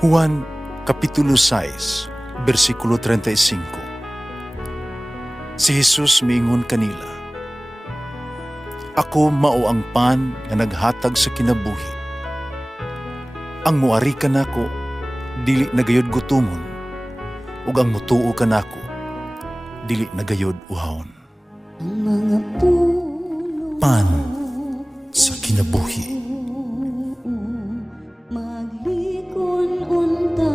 Juan Kapitulo 6, versikulo 35. Si Jesus miingon kanila, "Ako mao ang pan nga naghatag sa kinabuhi. Ang muari kanako dili nagayod gutomon, ug ang mutuo kanako dili nagayod uhawon." Ang mga puno Pan sa kinabuhi. maglikon unta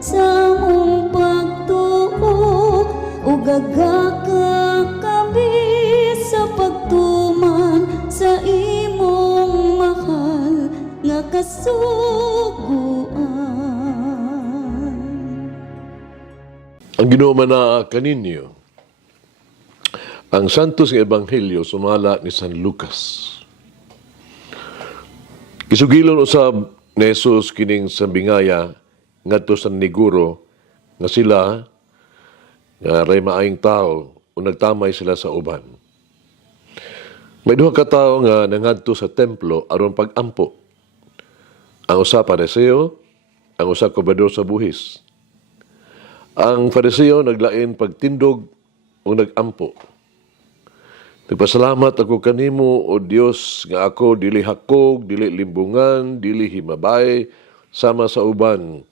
sa mong pagtuo ug gagaka kami sa pagtuman sa imong mahal nga kasuguan. Ang Ginoo man kaninyo, ang Santos nga Ebanghelyo sumala ni San Lucas. Kisugilon usab ni Jesus kining sambingaya ngadto sa Neguro nga sila nga ray maayong tao o nagtamay sila sa uban. May duha ka tawo nga nangadto sa templo aron pag-ampo. Ang usa Pariseo, ang usa kobrador sa buhis. Ang Pariseo naglain pagtindog o nag-ampo. Nagpasalamat ako kanimo, O Dios, nga ako dili hakog, dili limbungan, dili himabay, sama sa uban.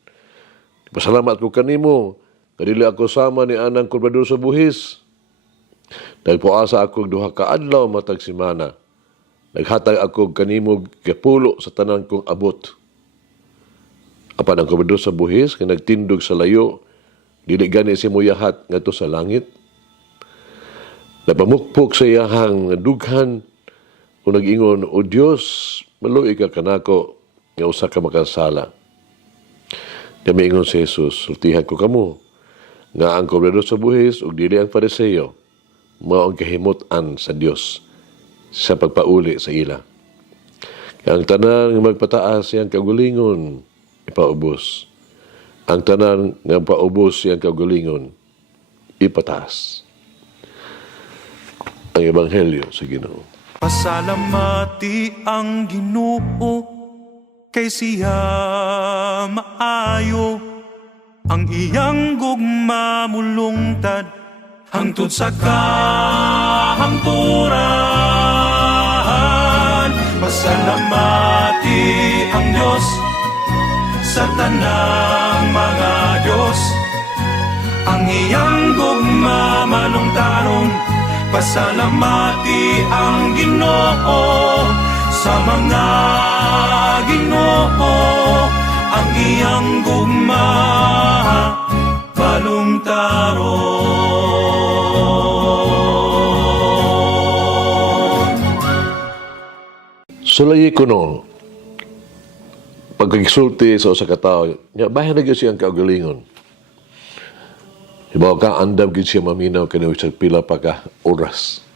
Nagpasalamat ko kanimo, nga dili ako sama ni anang kobrador sa buhis. Nagpuasa ako duha ka adlaw matag semana. Naghatag ako kanimo kapulo sa tanan kong abot. Apan ang kobrador sa buhis, nga nagtindog sa layo, dili gani si muyahat ngadto sa langit. Napamukpok sa iyahang dughan o nag-ingon, O Diyos, maluoy ka kanako nga usa ka makasala. Kami ingon si Jesus, sultihan ko kamo nga ang kobrador sa buhis ug dili ang Pariseo mao ang kahimut-an sa Dios sa pagpauli sa ila. Ang tanan nga magpataas siyang kaugalingon ipaubos. Ang tanan nga paubos siyang kaugalingon ipataas. Ang Ebanghelyo sa Ginoo. Pasalamati ang Ginoo kay siya maayo, ang iyang gugma mulungtad hangtod sa kahangturan. Pasalamati ang Diyos sa tanang mga Diyos, ang iyang gugma malungtaron. Pasalamati ang Ginoo sa mga Ginoo, ang iyang gugma balungtaron. Sulayi ko no, pagkagisulti sa usa ka tawo, bahin na gyud siyang kaugalingon. Hibaw ka, andam gid siya maminaw kaniya sa pila pa ka oras.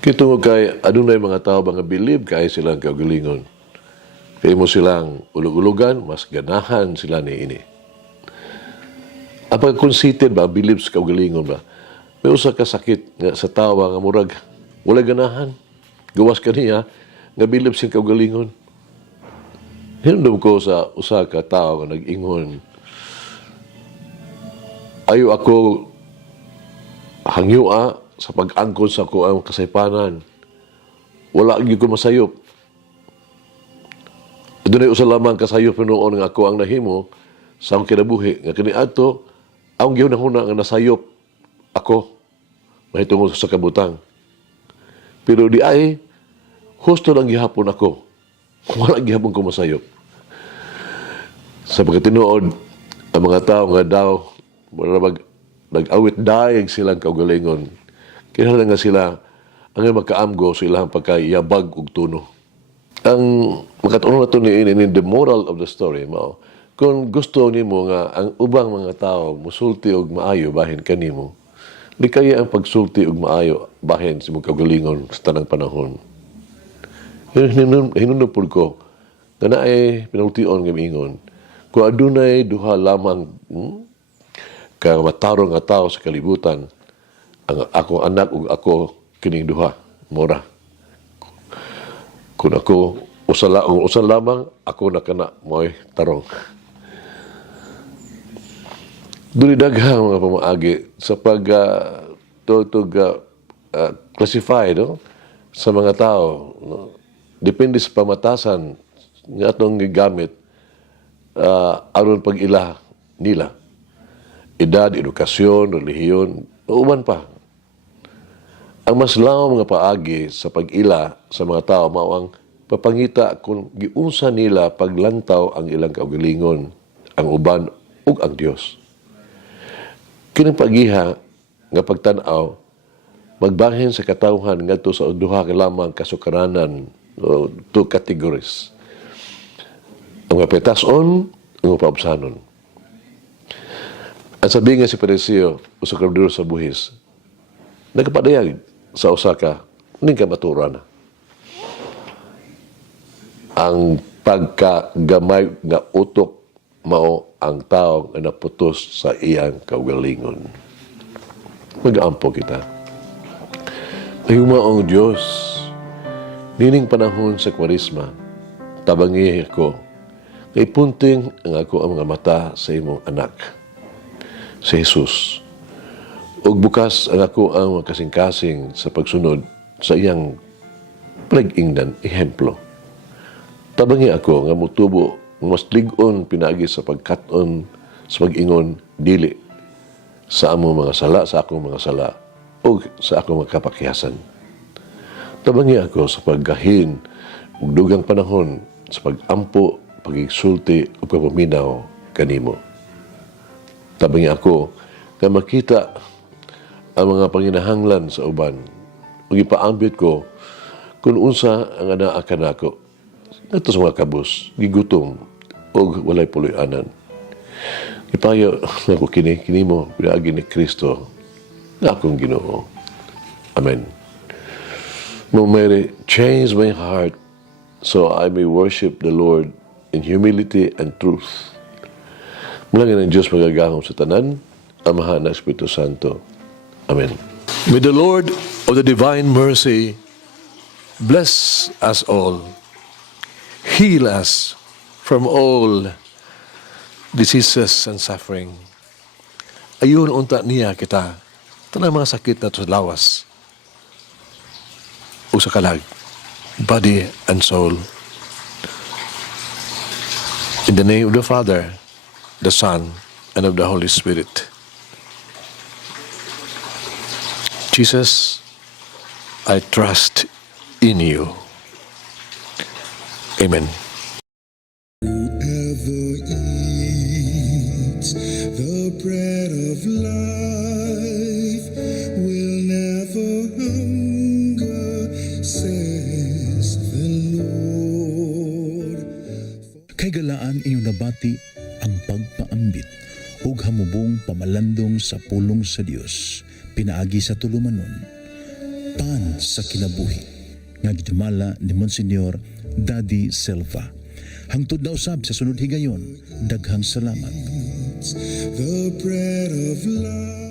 Kitungod kay adunay mga tao nga believe kay silang kaugalingon. Kaya mo silang ulug-ulugan, mas ganahan sila ni ini. Apag conceited ba, believe sa kaugalingon ba? May usa ka sakit nga sa tawa nga murag wala ganahan. Gawas kaniya nga believe sa kaugalingon. Hinumdum ko sa usa ka tao nga nag-ingon, ayo ako hangyua sa pag-angkon sa ko ang kasaypanan. Wala gyud ko masayop. Dunay usa lamang kasayop noon nga ako ang nahimo sa akong kinabuhi nga kaniadto ang gihunahuna nga nasayop ako mahitungod sa kabutang. Pero di ay husto lang gihapon ako. Wala gihapon ko masayop. Sa pagkatinuod ang mga tao nga daw nag-awit daig silang kaugalingon. Kinahanglan nga sila ang makaamgo sa ilang pagkayabag ug tuno. Ang makatulong nato ni the moral of the story mao. Kung gusto nimo nga ang ubang mga tao musulti og maayo bahin kanimo, di kaya ang pagsulti og maayo bahin sa imong kaugalingon sa tanang panahon. Hinunupod ko na naay pinultion nga miingon. Kung adunay duha lamang kaya matarong nga tao sa kalibutan, ang akong anak ug ako kining duha, mura. Kung ako usa lamang ako na kana mo'y tarong. Duli daghang mga pamaagi sa pag classify no sa mga tao no? Depende sa pamatasan nga atong gigamit aron pag-ila nila, edad, edukasyon, relihiyon, uban pa. Ang mas lawom nga paagi sa pag-ila sa mga tao mao ang papangita kung giunsa nila paglantaw ang ilang kaugalingon, ang uban ug ang Dios. Kining pagiha nga pagtan-aw magbahin sa katawhan ngadto sa duha ka lamang kasukaranan o two categories. Ang mapetason, ang mapaubsanon. Ang sabi nga si Pariseo, usa ka sa buhis, nagpadayag sa usa ka, ning ka matura na. Ang pagkagamay nga utok mao ang tao nga naputos sa iyang kaugalingon. Mag-ampo kita. Naghumaong Diyos, nining panahon sa Kwarisma, tabangi ko, kay punting ang ako ang mga mata sa imong anak, si Jesus. Ug bukas ang ako ang mga kasing-kasing sa pagsunod sa iyang plag-ingnan, ehemplo. Tabangi ako nga mutubo mas lig-on pinagi sa pagkat-on sa pag-ingon dili sa among mga sala, sa akong mga sala o sa akong mga kapakihasan. Tabangi ako sa paggahin ug dugang panahon sa pag-ampo, pagigsulti o pagpaminaw kanimo. Tabangi ako nga makita ang mga panginahanglan sa uban ug ipaambit ko kung unsa ang anaa kanako ngadto sa mga kabus, gigutom o walay puloy-anan. Ipayo ako kini mo, pinaagi ni Kristo na akong Ginoo. Amen. Mo Mary, change my heart so I may worship the Lord in humility and truth. Mula ng Diyos magagahom sa tanan, Amahan ng Espiritu Santo. Amen. May the Lord of the divine mercy bless us all, heal us from all diseases and suffering. Ayun unta niya kita, tanang mga sakit na sa lawas o sa kalag, body and soul. In the name of the Father, the Son, and of the Holy Spirit. Jesus, I trust in you. Amen. Whoever eats the bread of life will never hunger, says the Lord. Kay galaan inyong nabati ang pagpaambit ug hamubong pamalandong sa pulong sa Dios pinaagi sa tulumanon pan sa kinabuhi nga gidumala ni Monsignor Daddy Silva. Hangtod na usab sa sunod higayon, daghang salamat. The bread of life.